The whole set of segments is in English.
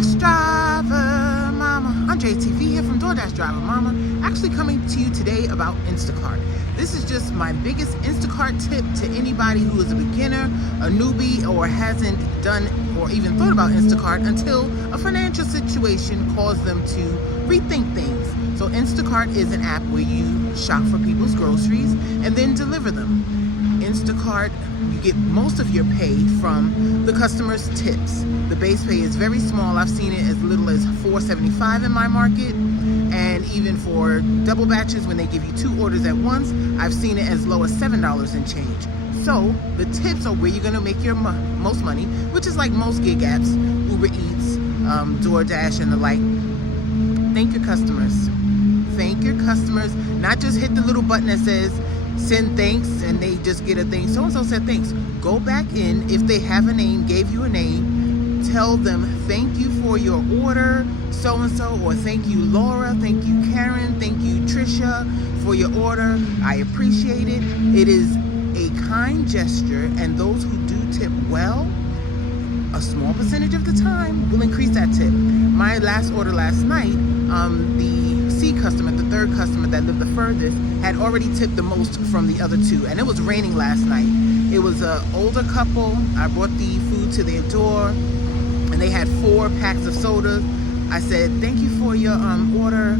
DoorDash Driver Mama. I'm JTV here from DoorDash Driver Mama, actually coming to you today about Instacart. This is just my biggest Instacart tip to anybody who is a beginner, a newbie, or hasn't done or even thought about Instacart until a financial situation caused them to rethink things. So Instacart is an app where you shop for people's groceries and then deliver them. Instacart, you get most of your pay from the customer's tips. The base pay is very small. I've seen it as little as $4.75 in my market, and even for double batches when they give you 2 orders at once, I've seen it as low as $7 and change. So the tips are where you're going to make your most money, which is like most gig apps, Uber Eats, DoorDash, and the like. Thank your customers. Thank your customers. Not just hit the little button that says send thanks and they just get a thing. So-and-so said thanks. Go back in. If they have a name, gave you a name, tell them thank you for your order, so-and-so, or thank you Laura, thank you Karen, thank you Trisha for your order. I appreciate it. It is a kind gesture, and those who do tip well, a small percentage of the time will increase that tip. My last order last night, the C customer, the third customer that lived the furthest, had already tipped the most from the other 2, and it was raining last night. It was an older couple. I brought the food to their door, and they had 4 packs of sodas. I said, thank you for your order.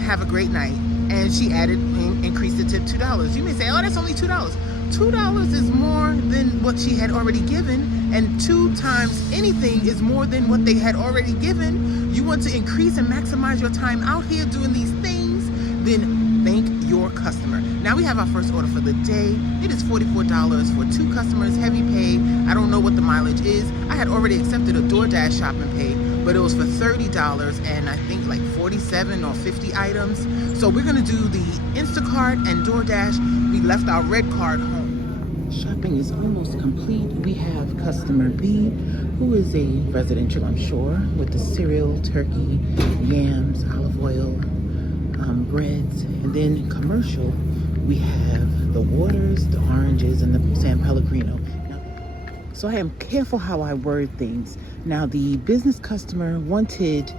Have a great night. And she added and increased the tip $2. You may say, oh, that's only $2. $2 is more than what she had already given, and 2 times anything is more than what they had already given. You want to increase and maximize your time out here doing these things, then thank your customer. Now we have our first order for the day. It is $44 for 2 customers, heavy pay. I don't know what the mileage is. I had already accepted a DoorDash shopping pay, but it was for $30 and I think like 47 or 50 items. So we're gonna do the Instacart and DoorDash. We left our red card home. Shopping is almost complete. We have customer B, who is a residential, I'm sure, with the cereal, turkey, yams, olive oil, breads, and then commercial, we have the waters, the oranges, and the San Pellegrino. So I am careful how I word things. Now the business customer wanted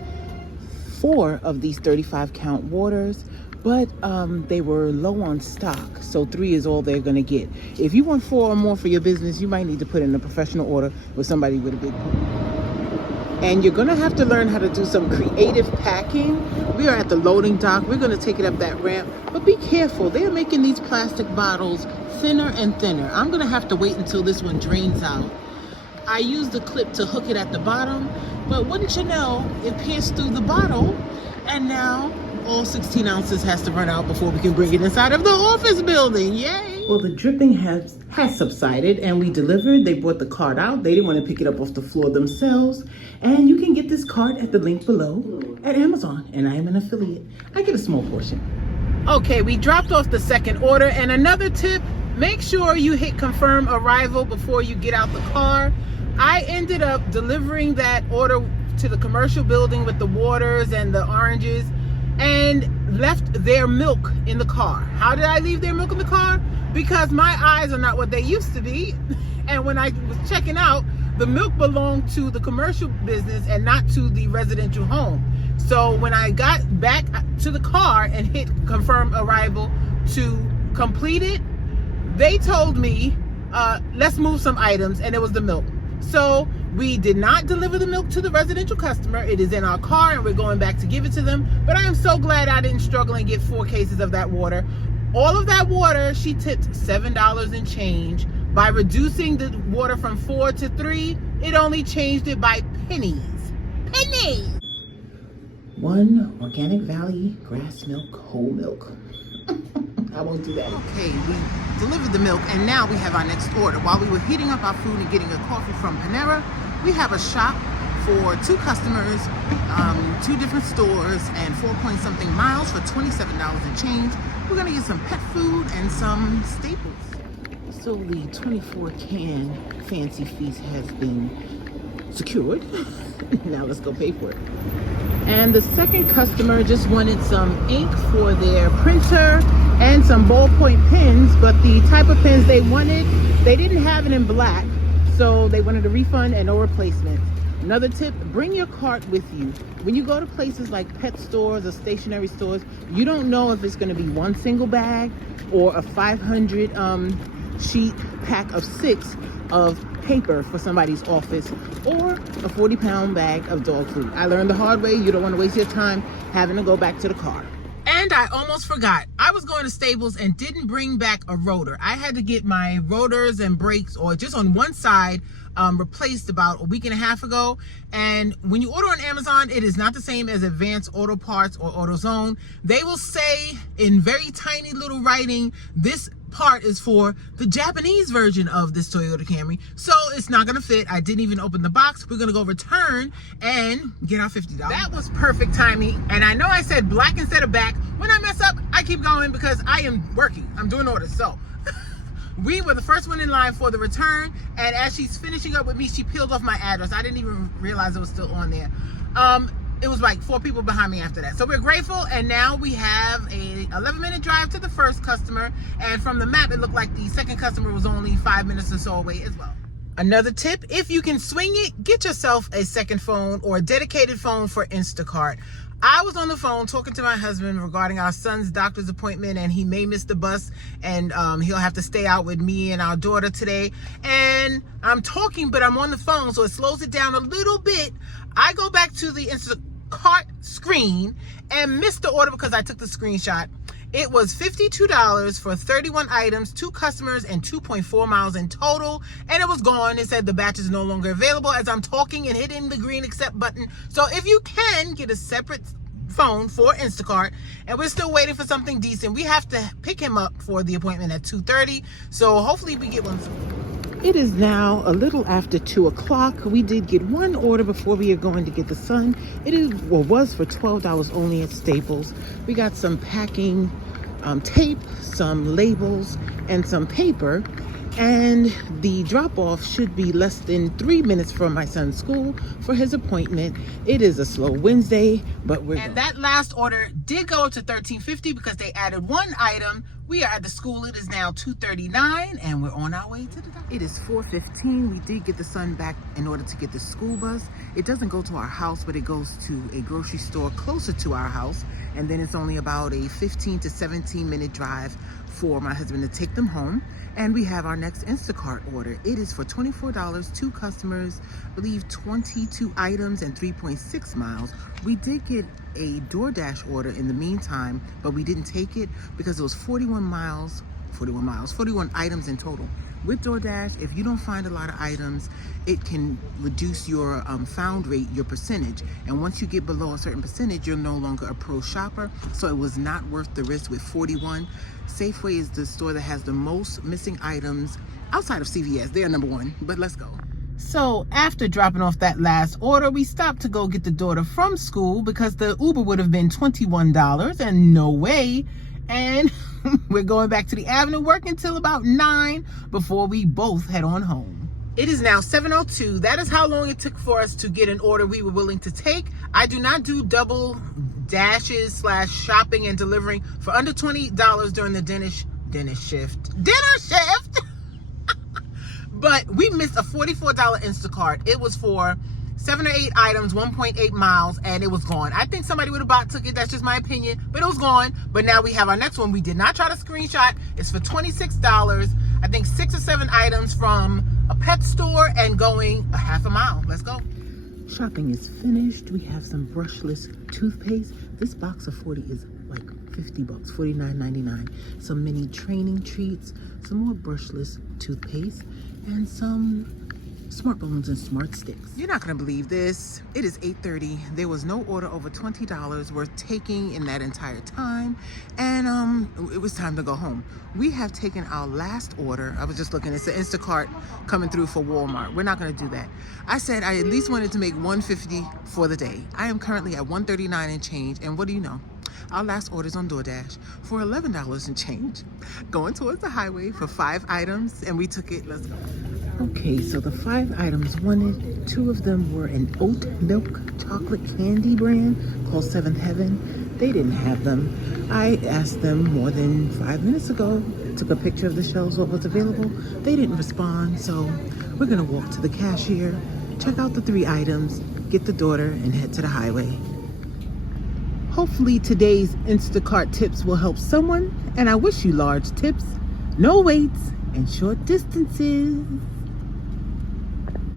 4 of these 35 count waters, but they were low on stock, so 3 is all they're gonna get. If you want 4 or more for your business, you might need to put in a professional order with somebody with a big group. And you're gonna have to learn how to do some creative packing. We are at the loading dock. We're gonna take it up that ramp, but be careful. They're making these plastic bottles thinner and thinner. I'm gonna have to wait until this one drains out. I used the clip to hook it at the bottom, but wouldn't you know, it pierced through the bottle, and now all 16 ounces has to run out before we can bring it inside of the office building. Yay! Well, the dripping has subsided, and we delivered. They brought the cart out. They didn't want to pick it up off the floor themselves. And you can get this cart at the link below at Amazon, and I am an affiliate. I get a small portion. Okay, we dropped off the second order, and another tip, make sure you hit confirm arrival before you get out the car. I ended up delivering that order to the commercial building with the waters and the oranges, and left their milk in the car. How did I leave their milk in the car? Because my eyes are not what they used to be. And when I was checking out, the milk belonged to the commercial business and not to the residential home. So when I got back to the car and hit confirm arrival to complete it, they told me, let's move some items, and it was the milk. So we did not deliver the milk to the residential customer. It is in our car, and we're going back to give it to them. But I am so glad I didn't struggle and get 4 cases of that water. All of that water, she tipped $7 and change. By reducing the water from 4 to 3, it only changed it by pennies. Pennies! 1 Organic Valley grass milk, whole milk. I won't do that. Okay, we delivered the milk, and now we have our next order. While we were heating up our food and getting a coffee from Panera, we have a shop for 2 customers, 2 different stores, and 4-point-something miles for $27 and change. We're gonna get some pet food and some staples. So the 24-can Fancy Feast has been secured. Now let's go pay for it. And the second customer just wanted some ink for their printer and some ballpoint pens, but the type of pens they wanted, they didn't have it in black, so they wanted a refund and no replacement. Another tip, bring your cart with you. When you go to places like pet stores or stationery stores, you don't know if it's going to be one single bag or a 500 sheet pack of 6 of paper for somebody's office, or a 40-pound bag of dog food. I learned the hard way. You don't want to waste your time having to go back to the car. And I almost forgot. I was going to Staples and didn't bring back a rotor. I had to get my rotors and brakes, or just on one side, replaced about a week and a half ago. And when you order on Amazon, it is not the same as Advanced Auto Parts or AutoZone. They will say in very tiny little writing, this part is for the Japanese version of this Toyota Camry, so it's not gonna fit. I didn't even open the box. We're gonna go return and get our $50. That was perfect timing. And I know I said black instead of back. When I mess up, I keep going because I am working. I'm doing orders. So we were the first one in line for the return, and as she's finishing up with me, she peeled off my address. I didn't even realize it was still on there. It was like 4 people behind me after that. So we're grateful, and now we have a 11-minute drive to the first customer, and from the map, it looked like the second customer was only 5 minutes or so away as well. Another tip, if you can swing it, get yourself a second phone or a dedicated phone for Instacart. I was on the phone talking to my husband regarding our son's doctor's appointment, and he may miss the bus, and he'll have to stay out with me and our daughter today. And I'm talking, but I'm on the phone, so it slows it down a little bit. I go back to the Instacart screen and missed the order because I took the screenshot. It was $52 for 31 items, 2 customers, and 2.4 miles in total. And it was gone. It said the batch is no longer available as I'm talking and hitting the green accept button. So if you can get a separate phone for Instacart, and we're still waiting for something decent. We have to pick him up for the appointment at 2:30. So hopefully we get one soon. It is now a little after 2 o'clock. We did get one order before we are going to get the son. It is, or was, for $12 only at Staples. We got some packing tape, some labels, and some paper. And the drop-off should be less than 3 minutes from my son's school for his appointment. It is a slow Wednesday, but we're going. That last order did go up to $13.50 because they added one item. We are at the school. It is now 2:39, and we're on our way to the doctor. It is 4:15. We did get the son back in order to get the school bus. It doesn't go to our house, but it goes to a grocery store closer to our house. And then it's only about a 15 to 17-minute drive for my husband to take them home. And we have our next Instacart order. It is for $24, 2 customers, I believe 22 items and 3.6 miles. We did get a DoorDash order in the meantime, but we didn't take it because it was 41 items in total. With DoorDash, if you don't find a lot of items, it can reduce your found rate, your percentage. And once you get below a certain percentage, you're no longer a pro shopper. So it was not worth the risk with 41. Safeway is the store that has the most missing items outside of CVS. They are number 1, but let's go. So after dropping off that last order, we stopped to go get the daughter from school because the Uber would have been $21 and no way. And we're going back to the Avenue, working until about 9 before we both head on home. It is now 7:02. That is how long it took for us to get an order we were willing to take. I do not do double dashes / shopping and delivering for under $20 during the dinner shift. But we missed a $44 Instacart. It was for 7 or 8 items, 1.8 miles, and it was gone. I think somebody would have took it. That's just my opinion, but it was gone. But now we have our next one. We did not try to screenshot. It's for $26. I think 6 or 7 items from a pet store and going a half a mile. Let's go. Shopping is finished. We have some brushless toothpaste. This box of 40 is like $50, $49.99. Some mini training treats, some more brushless toothpaste, and some Smart Bones and Smart Sticks. You're not gonna believe this. It is 8:30. There was no order over $20 worth taking in that entire time, and it was time to go home. We have taken our last order. I was just looking. It's an Instacart coming through for Walmart. We're not gonna do that. I said I at least wanted to make $150 for the day. I am currently at $139 and change, and what do you know? Our last order's on DoorDash for $11 and change. Going towards the highway for 5 items, and we took it. Let's go. Okay, so the 5 items wanted, 2 of them were an oat milk chocolate candy brand called Seventh Heaven. They didn't have them. I asked them more than 5 minutes ago, took a picture of the shelves, what was available. They didn't respond, so we're gonna walk to the cashier check out the 3 items, get the daughter, and head to the highway. Hopefully today's Instacart tips will help someone, and I wish you large tips, no waits, and short distances.